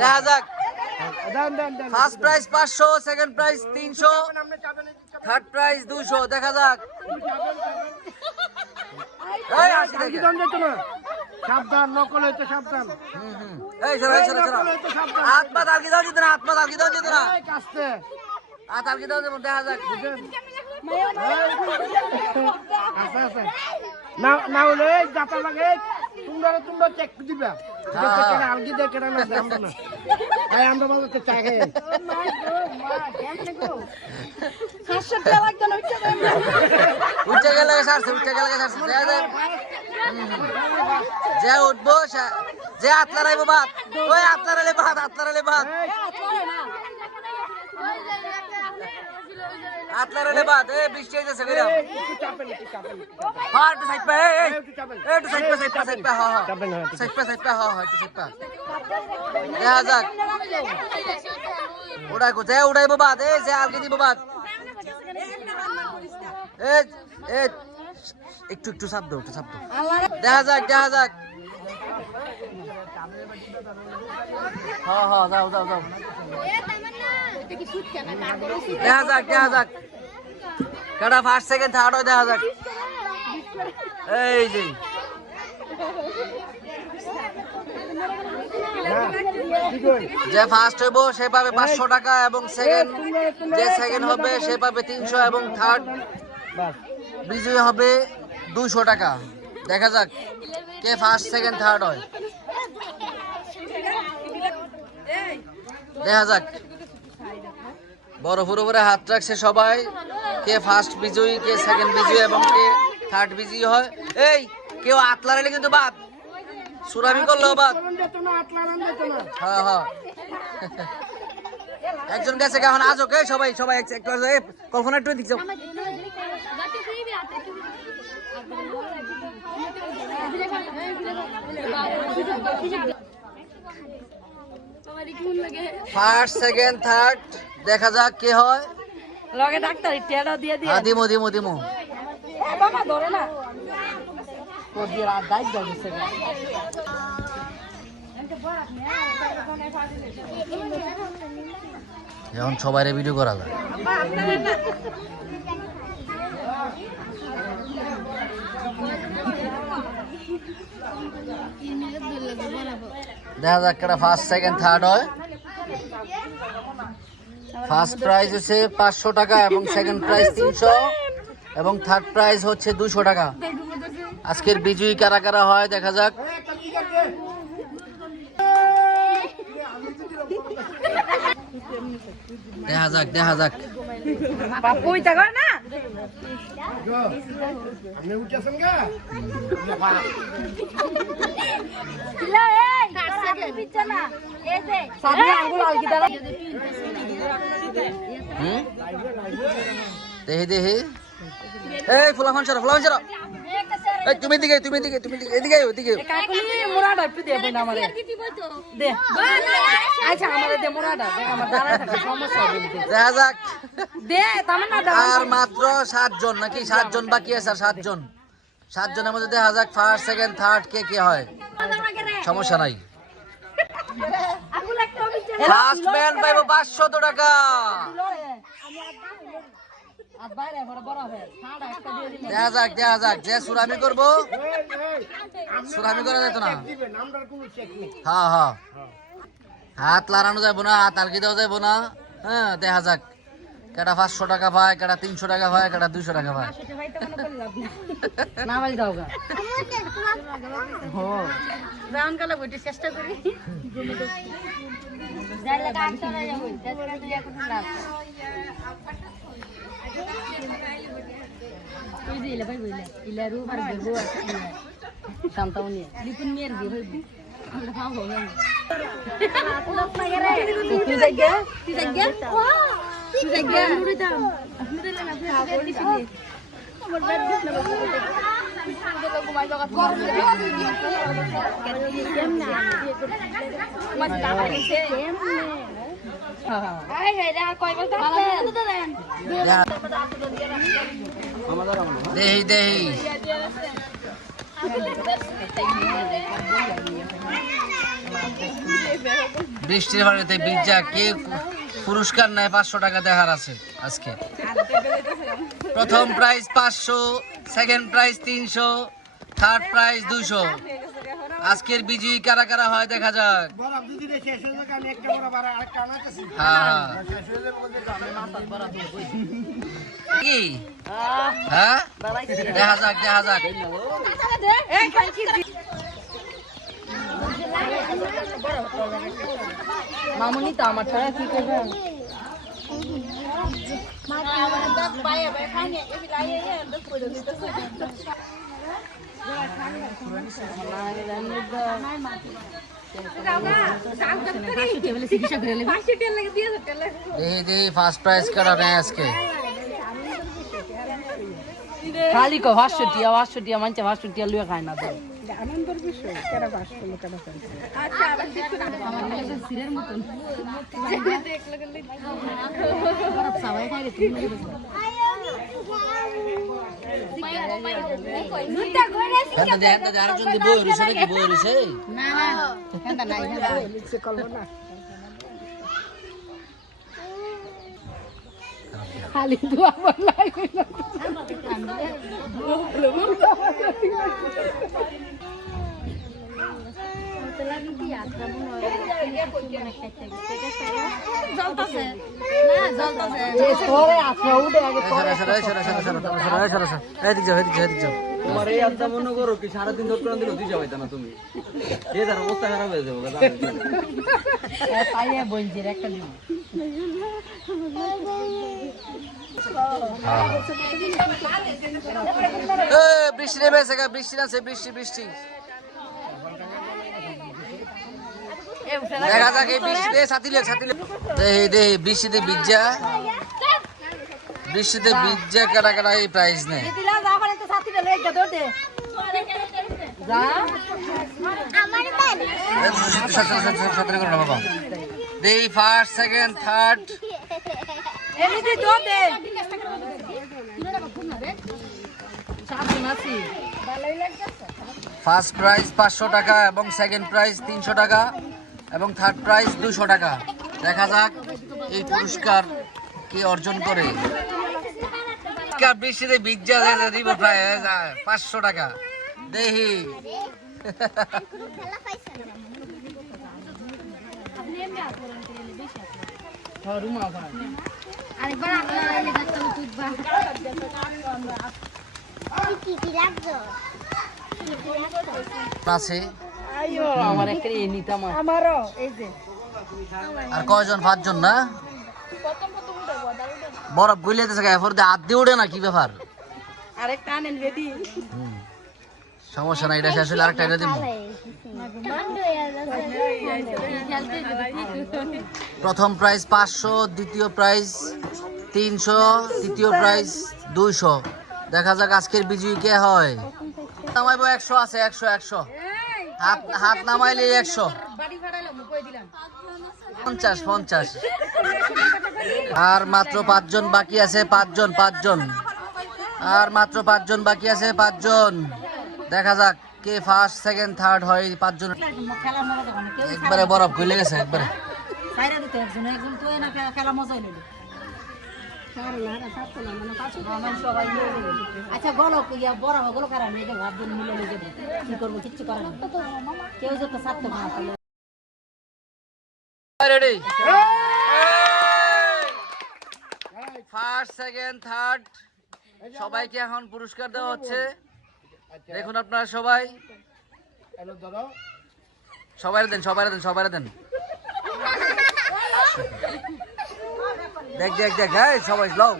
দেখা যাক। First prize 500, second prize 300, third prize 200। দেখা যাক। সাবধান, নকল হইতে সাবধান। এই সরা হাত পা তালকি দাও যেত না, হাত পা তালকি দাও যেত না, কাস্তে হাত তালকি দাও যেমন। দেখা যাক। আছে আছে না না হলে যাতা লাগে তোমরা চেক দিবা। ঠিক আছে, কেন আলগি দে কেন না জানবো না। এই আমরা বলতে চাই হে উঠে গেলে সারছে, উঠে গেলে সারছে। দেখা যাক। যে উঠবো যে আতলারাইবো বাদ, ওই আতলারাইলে বাদ, আতলারাইলে বাদ, আতলারাইলে বাদ। এ বৃষ্টি হইতেছে কইরা। হ্যাঁ একটু সাইড পা, এই একটু সাইড পা, সাইড পা, সাইড পা। হ্যাঁ হ্যাঁ সাইড পা, সাইড পা। হ্যাঁ হ্যাঁ একটু সাইড পা। দেখা যাক। উড়াই কোথায় উড়াইবো বাদ, এই যে আলকে দিব বাদ। এই এই একটু একটু চাপ দাও, একটু চাপ দাও। দেখা যাক, দেখা যাক। হ্যাঁ হ্যাঁ যাও যাও যাও। দেখা যাক, দেখা যাক। কেডা ফার্স্ট সেকেন্ড থার্ড হয় দেখা যাক। এই যে যে ফার্স্ট হইব সে পাবে 500 টাকা এবং সেকেন্ড যে সেকেন্ড হবে সে পাবে 300 এবং থার্ড বিজয়ী হবে 200 টাকা। দেখা যাক কে ফার্স্ট সেকেন্ড থার্ড হয়। দেখা যাক। বরফের উপরে হাত রাখছে সবাই। কে ফার্স্ট বিজয়ী, কে সেকেন্ড বিজয়ী এবং কে থার্ড বিজয়ী হয়। এই কেউ আতলারে কিন্তু বাদ, সুরামি করলেও বাদ। হ্যাঁ হ্যাঁ একজন গেছে এখন আজ ওকে সবাই সবাই একটু কল্পনা একটু দিচ্ছ। ফার্স্ট সেকেন্ড থার্ড দেখা যাক কে হয়। লগে ডাক্তার টিয়াটা দিয়ে দিয়ে দিমু দিমু দিমু। বাবা ধরে না তো দিয়ে আর দাই দাও দিছে। এখন সবাইরে ভিডিও করা যায়। দেখা যাক কেডা ফার্স্ট সেকেন্ড থার্ড হয়। ফার্স্ট প্রাইজ হচ্ছে 500 টাকা এবং সেকেন্ড প্রাইজ 300 এবং থার্ড প্রাইজ হচ্ছে 200 টাকা। আজকের বিজয়ী কারা কারা হয় দেখা যাক। দেখা যাক, দেখা যাক। বাপুই তা করে না আপনি উঠেছেন গা ইলা এই তার পিছে না এই যে সামনে আঙ্গুল আলগি দাঁড়া। দেহি দেহি। এই ফুলাফান সরা, ফুলাফান সরা। এই তুমি দিকে, তুমি দিকে, তুমি দিকে, এদিকে ওদিকে। কাকুলি মোরাটা একটু দে বই না আমারে দে। আচ্ছা আমারে দে মোরাটা দে, আমার দাঁড়ায় থাকে সমস্যা হবে। দেখা যাক। দে তামান না দাও। আর মাত্র 7 জন নাকি 7 জন বাকি আছে। 7 জন, 7 জনের মধ্যে দেখা যাক ফার্স্ট সেকেন্ড থার্ড কে কে হয়। সমস্যা নাই। ফার্স্ট ম্যান পাইবো 500 টাকা। দেখা যাক, দেখা যাক। যে সুরামি করবো, সুরামি করা যেত না। হ্যাঁ হ্যাঁ হাত লাড়ানো যাবো না, হাত আলকি দেওয়া যাবো না। হ্যাঁ দেখা যাক কেটা 500 টাকা পায়, কেটা 300 টাকা পায়, কেটা 200 টাকা পায়। না ভাই দাও গা হ্যাঁ রাউন্ড কালে বইতে চেষ্টা করি যাইলে কাম চলে যাবো চেষ্টা তুই এখন লাভ তুই দিলে ভাই বইলে ইলা রু আর দেবো শান্তাউনি লিপুন মের দি হইবি আমরা খাও হই না তুই জায়গা তুই জায়গা তুই জায়গা নুরি দাও নুরি না খাও বলি শুনি আমার ব্যাড দিস না বলতে ঘুমাই জায়গা কেম না মাছ কাটা গেছে কেম না আই হে রা কই বলতে তো দেন দেহি দেহি বৃষ্টির বাড়িতে পিজ্জা কে পুরস্কার নেয় 500 টাকা দেখার আছে আজকে। প্রথম prize 500, second prize 300, third prize 200। আজকের বিজয়ী কারা কারা হয় দেখা যাক। হ্যাঁ কি হ্যাঁ দেখা যাক দেখা যাক। মামুনি তো আমার ছাড়া কি করবে? ফার্স্ট প্রাইজ কারা নেয় আজকে। খালি কো 500 টিয়া মানছে 500 টিয়া লুয়ে খায় না তো আনন্দের বিষয় কেন পাস করলো কেন আচ্ছা আবার দেখো আমার সিরের মতন দেখলে গেলে সবাই খায় রে তুমি খালি দোয়া বলাই তোমার এই আড্ডা মনে করো কি সারাদিন ধর করে দিল দিশা পাইতা না তুমি এ তার অবস্থা খারাপ হয়ে যাবে তাই বলছি একটা দিন বৃষ্টি নেমেছে বৃষ্টি আছে বৃষ্টি বৃষ্টি দেখা যাক এই বৃষ্টিতে ছাতি বৃষ্টিতে বিজ্জা কাটা কাটা এই প্রাইজ নেই। First second third first prize 500 টাকা এবং সেকেন্ড প্রাইজ 300 টাকা এবং থার্ড প্রাইজ 200 টাকা। দেখা যাক এই পুরস্কার কে অর্জন করে। বৃষ্টিতে বিজ্জা দিব প্রায় 500 টাকা দেখি। আছে আর কয়জন 5 জন না বরফ গুলিয়েছে হাত দিয়ে উঠে না কি ব্যাপার। সমস্যা নাই এটা শেষ হলে আরেকটা এটা দিব। প্রথম প্রাইজ 500, দ্বিতীয় প্রাইজ 300, তৃতীয় প্রাইজ 200। দেখা যাক আজকের বিজয়ী কে হয়। নামাইবো 100 আছে 100 হাত নামাইলে 100 50 আর মাত্র 5 জন বাকি আছে 5 জন আর মাত্র 5 জন বাকি আছে 5 জন। দেখা যাক কে ফার্স্ট সেকেন্ড থার্ড হয় 5 জন। একবারে বরফ গলে গেছে একবারে। আচ্ছা বলো বড় হলো কারণ মিলে কি করবো কিচ্ছু করার কেউ যত ছাড়তে রেডি ফার্স্ট সেকেন্ড থার্ড সবাইকে এখন পুরস্কার দেওয়া হচ্ছে। দেখুন আপনারা সবাই দেন দেখ সবাই লও।